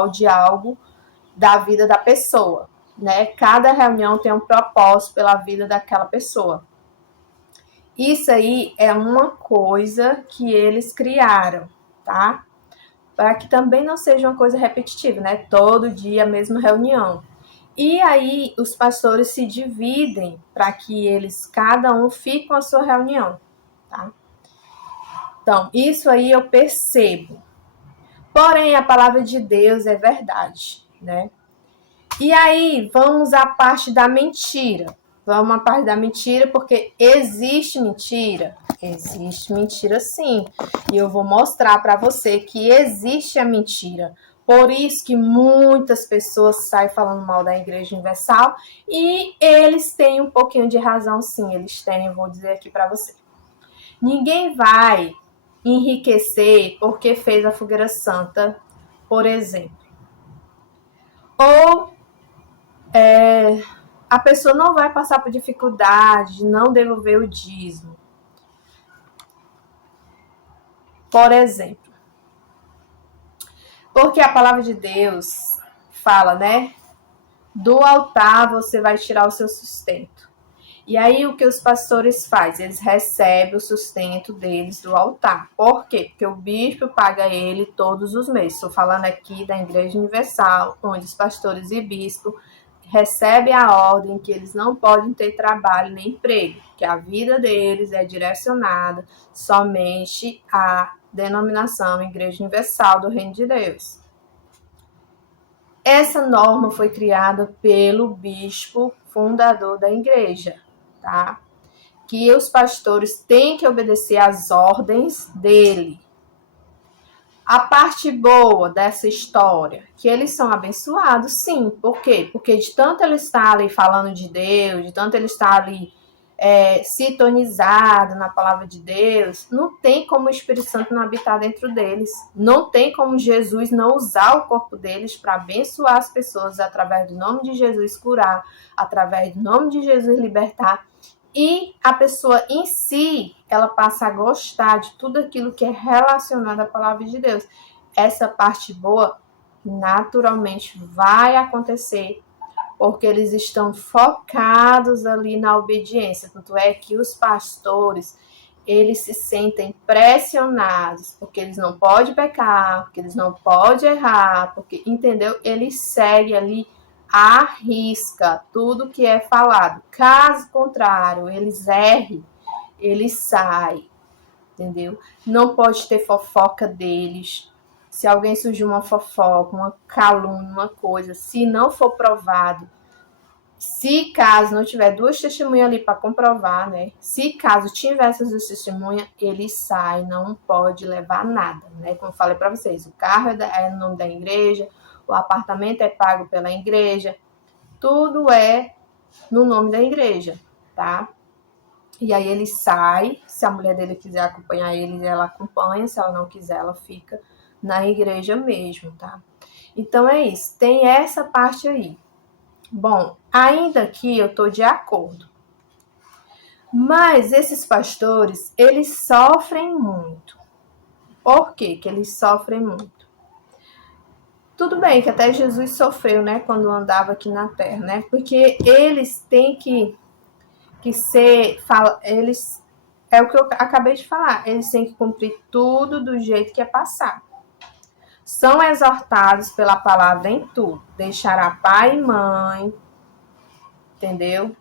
prol de algo da vida da pessoa, né? Cada reunião tem um propósito pela vida daquela pessoa. Isso aí é uma coisa que eles criaram, tá? Para que também não seja uma coisa repetitiva, né? Todo dia a mesma reunião. E aí os pastores se dividem para que eles, cada um, fique com a sua reunião, tá? Então, isso aí eu percebo. Porém, a palavra de Deus é verdade, né? E aí, vamos à parte da mentira. Vamos à parte da mentira, porque existe mentira. Existe mentira, sim. E eu vou mostrar para você que existe a mentira. Por isso que muitas pessoas saem falando mal da Igreja Universal e eles têm um pouquinho de razão, sim. Eles têm, eu vou dizer aqui para você. Ninguém vai enriquecer porque fez a fogueira santa, por exemplo. Ou a pessoa não vai passar por dificuldade de não devolver o dízimo. Por exemplo. Porque a palavra de Deus fala, né? Do altar você vai tirar o seu sustento. E aí o que os pastores fazem? Eles recebem o sustento deles do altar. Por quê? Porque o bispo paga ele todos os meses. Estou falando aqui da Igreja Universal, onde os pastores e bispos recebem a ordem que eles não podem ter trabalho nem emprego, que a vida deles é direcionada somente à denominação Igreja Universal do Reino de Deus. Essa norma foi criada pelo bispo fundador da igreja, tá? Que os pastores têm que obedecer às ordens dele. A parte boa dessa história, que eles são abençoados, sim. Por quê? Porque de tanto ele estar ali falando de Deus, de tanto ele estar ali sintonizado na palavra de Deus, não tem como o Espírito Santo não habitar dentro deles. Não tem como Jesus não usar o corpo deles para abençoar as pessoas através do nome de Jesus curar, através do nome de Jesus libertar. E a pessoa em si, ela passa a gostar de tudo aquilo que é relacionado à palavra de Deus. Essa parte boa, naturalmente, vai acontecer, porque eles estão focados ali na obediência. Tanto é que os pastores, eles se sentem pressionados, porque eles não podem pecar, porque eles não podem errar, porque, entendeu? Eles seguem ali à risca tudo que é falado. Caso contrário, eles errem, eles saem, entendeu? Não pode ter fofoca deles. Se alguém surgiu uma fofoca, uma calúnia, uma coisa, se não for provado, se caso não tiver duas testemunhas ali para comprovar, né? Se caso tiver essas duas testemunhas, ele sai, não pode levar nada, né? Como eu falei para vocês, o carro é no nome da igreja, o apartamento é pago pela igreja, tudo é no nome da igreja, tá? E aí ele sai, se a mulher dele quiser acompanhar ele, ela acompanha, se ela não quiser, ela fica na igreja mesmo, tá? Então é isso, tem essa parte aí. Bom, ainda aqui eu tô de acordo. Mas esses pastores, eles sofrem muito. Por quê que eles sofrem muito? Tudo bem que até Jesus sofreu, né, quando andava aqui na terra, né? Porque eles têm que ser, eles, é o que eu acabei de falar, eles têm que cumprir tudo do jeito que é passado. São exortados pela palavra em tudo, deixará pai e mãe, entendeu?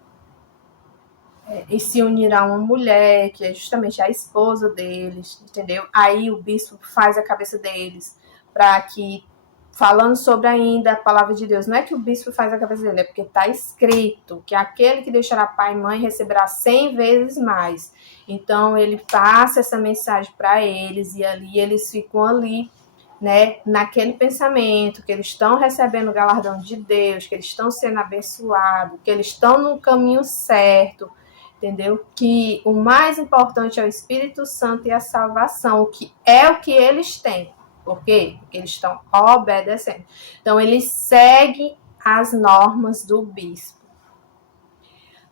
E se unirá a uma mulher, que é justamente a esposa deles, entendeu? Aí o bispo faz a cabeça deles, para que, falando sobre ainda a palavra de Deus, não é que o bispo faz a cabeça dele, é porque está escrito que aquele que deixará pai e mãe receberá 100 vezes mais. Então ele passa essa mensagem para eles, e ali eles ficam ali, né, naquele pensamento que eles estão recebendo o galardão de Deus, que eles estão sendo abençoados, que eles estão no caminho certo, entendeu? Que o mais importante é o Espírito Santo e a salvação, que é o que eles têm. Por quê? Porque eles estão obedecendo. Então, eles seguem as normas do bispo.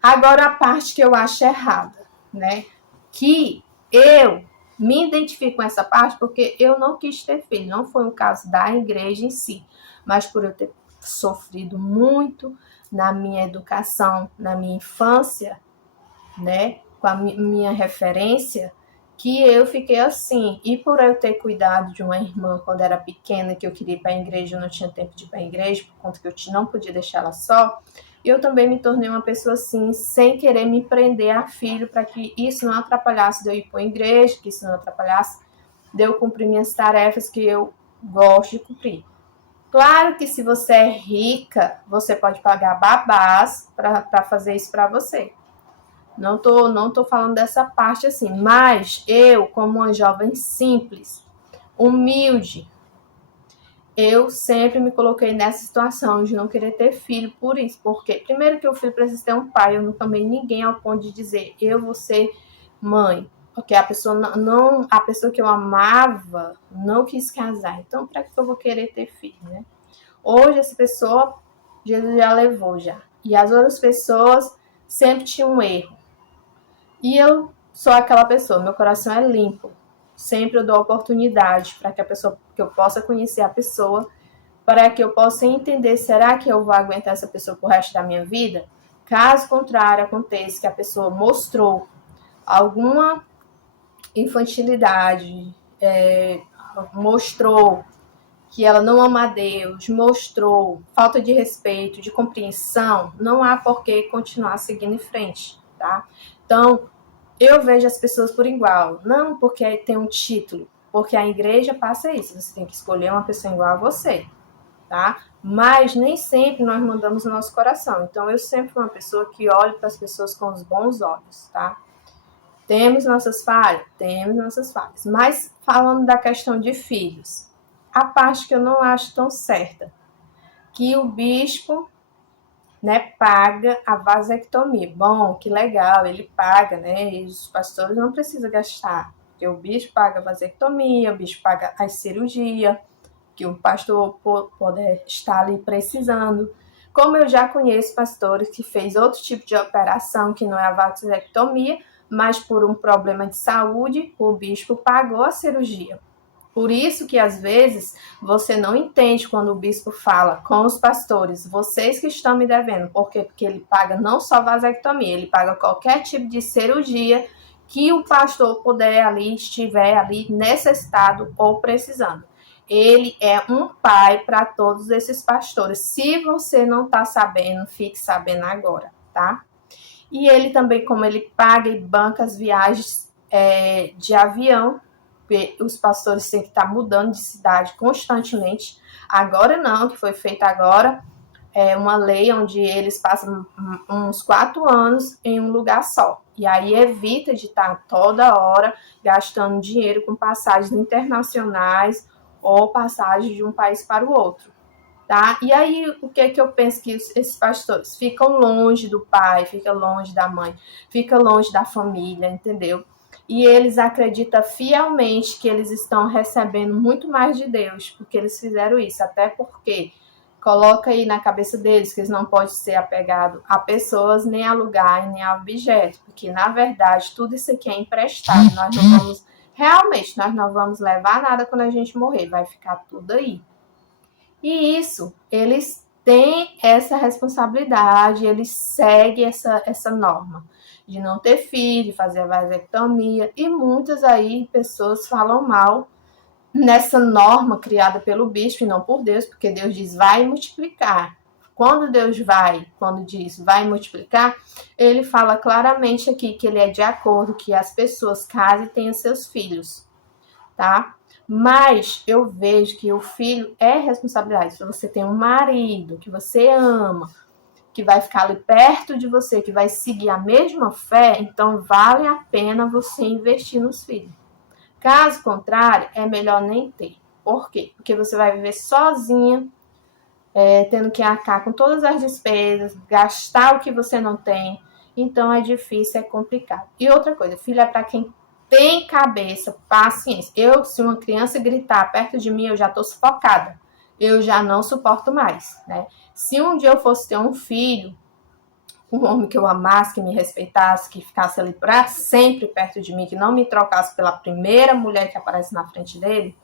Agora, a parte que eu acho errada, né? Que eu me identifico com essa parte porque eu não quis ter filho, não foi um caso da igreja em si. mas por eu ter sofrido muito na minha educação, na minha infância, né, com a minha referência, que eu fiquei assim. E por eu ter cuidado de uma irmã quando era pequena, que eu queria ir para a igreja, eu não tinha tempo de ir para a igreja, por conta que eu não podia deixar ela só, eu também me tornei uma pessoa assim, sem querer me prender a filho, para que isso não atrapalhasse de eu ir para a igreja, que isso não atrapalhasse de eu cumprir minhas tarefas que eu gosto de cumprir. Claro que se você é rica, você pode pagar babás para fazer isso para você. Não tô falando dessa parte assim, mas eu, como uma jovem simples, humilde, eu sempre me coloquei nessa situação de não querer ter filho por isso. Porque, primeiro, que o filho precisa ter um pai, eu não amei ninguém ao ponto de dizer, eu vou ser mãe. Porque a pessoa a pessoa que eu amava não quis casar. Então, para que eu vou querer ter filho, né? Hoje, essa pessoa, Jesus já levou já. E as outras pessoas sempre tinham um erro. E eu sou aquela pessoa, meu coração é limpo. Sempre eu dou oportunidade para que eu possa conhecer a pessoa, para que eu possa entender, será que eu vou aguentar essa pessoa pro resto da minha vida? Caso contrário, aconteça que a pessoa mostrou alguma infantilidade, mostrou que ela não ama a Deus, mostrou falta de respeito, de compreensão, não há por que continuar seguindo em frente, tá? Então, eu vejo as pessoas por igual, não porque tem um título, porque a igreja passa isso, você tem que escolher uma pessoa igual a você, tá? Mas nem sempre nós mandamos o nosso coração, então eu sempre fui uma pessoa que olha para as pessoas com os bons olhos, tá? Temos nossas falhas, mas falando da questão de filhos, a parte que eu não acho tão certa, que o bispo, né, paga a vasectomia. Bom, que legal, ele paga, né? E os pastores não precisam gastar, porque o bispo paga a vasectomia, o bispo paga a cirurgia, que o pastor pode estar ali precisando. Como eu já conheço pastores que fez outro tipo de operação, que não é a vasectomia, mas por um problema de saúde, o bispo pagou a cirurgia. Por isso que às vezes você não entende quando o bispo fala com os pastores, vocês que estão me devendo, porque ele paga não só vasectomia, ele paga qualquer tipo de cirurgia que o pastor puder ali, estiver ali necessitado ou precisando. Ele é um pai para todos esses pastores. Se você não está sabendo, fique sabendo agora, tá? E ele também, como ele paga e banca as viagens de avião, os pastores têm que estar mudando de cidade constantemente. Agora não, que foi feita agora uma lei onde eles passam uns 4 anos em um lugar só. E aí evita de estar toda hora gastando dinheiro com passagens internacionais ou passagens de um país para o outro. Tá? E aí, o que é que eu penso que esses pastores ficam longe do pai, ficam longe da mãe, ficam longe da família, entendeu? E eles acreditam fielmente que eles estão recebendo muito mais de Deus, porque eles fizeram isso, até porque coloca aí na cabeça deles que eles não podem ser apegados a pessoas, nem a lugar, nem a objeto, porque na verdade tudo isso aqui é emprestado, nós não vamos levar nada quando a gente morrer, vai ficar tudo aí. E isso, eles têm essa responsabilidade, eles seguem essa norma de não ter filho, de fazer a vasectomia, e muitas aí pessoas falam mal nessa norma criada pelo bispo e não por Deus, porque Deus diz vai multiplicar. Quando diz vai multiplicar, ele fala claramente aqui que ele é de acordo que as pessoas casem e tenham seus filhos, tá? Mas eu vejo que o filho é responsabilidade. Se você tem um marido que você ama, que vai ficar ali perto de você, que vai seguir a mesma fé, então vale a pena você investir nos filhos. Caso contrário, é melhor nem ter. Por quê? Porque você vai viver sozinha, tendo que arcar com todas as despesas, gastar o que você não tem. Então é difícil, é complicado. E outra coisa, filho é para quem tem cabeça, paciência. Se uma criança gritar perto de mim, eu já estou sufocada. Eu já não suporto mais, né? Se um dia eu fosse ter um filho, um homem que eu amasse, que me respeitasse, que ficasse ali para sempre perto de mim, que não me trocasse pela primeira mulher que aparece na frente dele,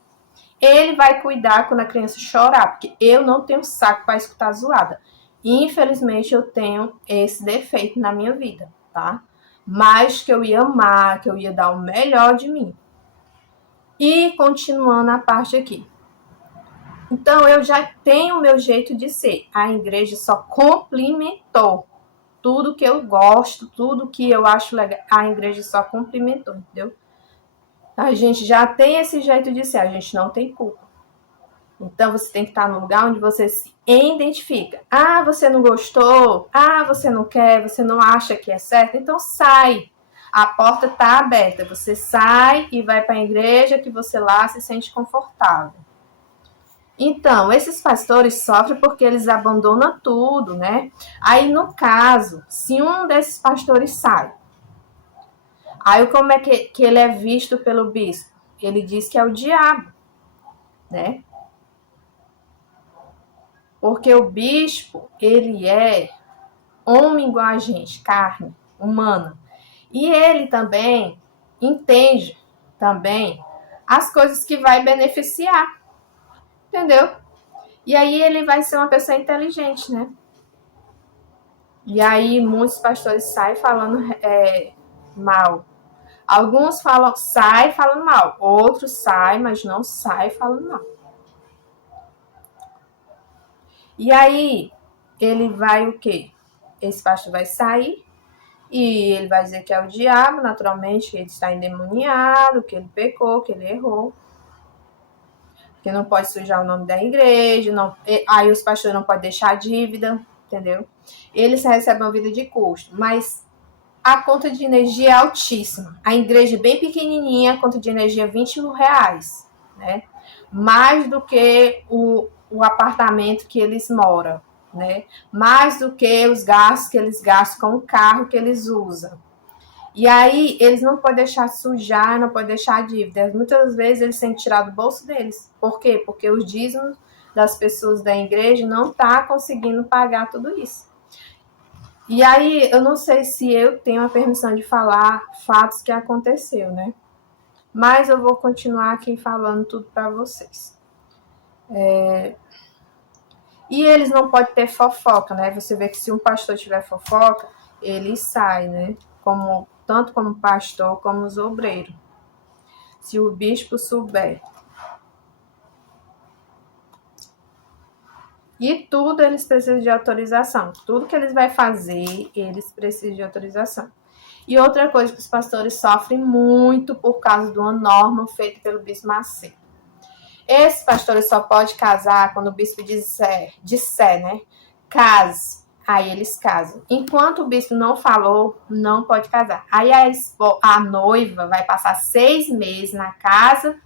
Ele vai cuidar quando a criança chorar, porque eu não tenho saco para escutar zoada. Infelizmente, eu tenho esse defeito na minha vida, tá? Mas que eu ia amar, que eu ia dar o melhor de mim. E continuando a parte aqui. Então, eu já tenho o meu jeito de ser. A igreja só complementou tudo que eu gosto, tudo que eu acho legal. A igreja só complementou, entendeu? A gente já tem esse jeito de ser, a gente não tem culpa. Então, você tem que estar no lugar onde você se identifica. Ah, você não gostou? Ah, você não quer? Você não acha que é certo? Então, sai. A porta está aberta. Você sai e vai para a igreja que você lá se sente confortável. Então, esses pastores sofrem porque eles abandonam tudo, né? Aí, no caso, se um desses pastores sai, aí como é que ele é visto pelo bispo? Ele diz que é o diabo, né? Porque o bispo, ele é homem igual a gente, carne, humana. E ele também entende também as coisas que vai beneficiar, entendeu? E aí ele vai ser uma pessoa inteligente, né? E aí muitos pastores saem falando mal. Alguns falam, sai falando mal. Outros saem, mas não saem falando mal. E aí ele vai o quê? Esse pastor vai sair e ele vai dizer que é o diabo, naturalmente, que ele está endemoniado, que ele pecou, que ele errou. Que não pode sujar o nome da igreja, não, aí os pastores não podem deixar dívida, entendeu? Eles recebem uma vida de custo, mas a conta de energia é altíssima. A igreja é bem pequenininha, a conta de energia é 20 mil reais, né? Mais do que o apartamento que eles moram, né? Mais do que os gastos que eles gastam com o carro que eles usam. E aí, eles não podem deixar sujar, não podem deixar dívidas. Muitas vezes, eles têm que tirar do bolso deles. Por quê? Porque os dízimos das pessoas da igreja não tá conseguindo pagar tudo isso. E aí, eu não sei se eu tenho a permissão de falar fatos que aconteceu, né? Mas eu vou continuar aqui falando tudo para vocês. E eles não podem ter fofoca, né? Você vê que se um pastor tiver fofoca, ele sai, né? Tanto como pastor, como os obreiros. Se o bispo souber. E tudo eles precisam de autorização. Tudo que eles vão fazer, eles precisam de autorização. E outra coisa que os pastores sofrem muito por causa de uma norma feita pelo bispo Macedo. Esses pastores só podem casar quando o bispo disser, né? Case. Aí eles casam. Enquanto o bispo não falou, não pode casar. Aí a noiva vai passar 6 meses na casa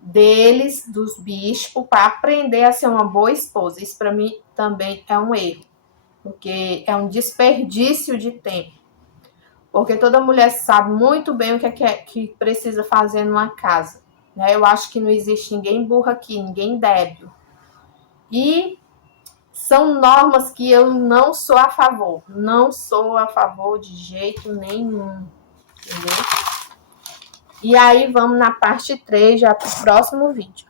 deles, dos bispos, para aprender a ser uma boa esposa. Isso para mim também é um erro. Porque é um desperdício de tempo. Porque toda mulher sabe muito bem o que precisa fazer numa casa. Né? Eu acho que não existe ninguém burro aqui, ninguém débil. E são normas que eu não sou a favor. Não sou a favor de jeito nenhum. Entendeu? E aí vamos na parte 3 já para o próximo vídeo.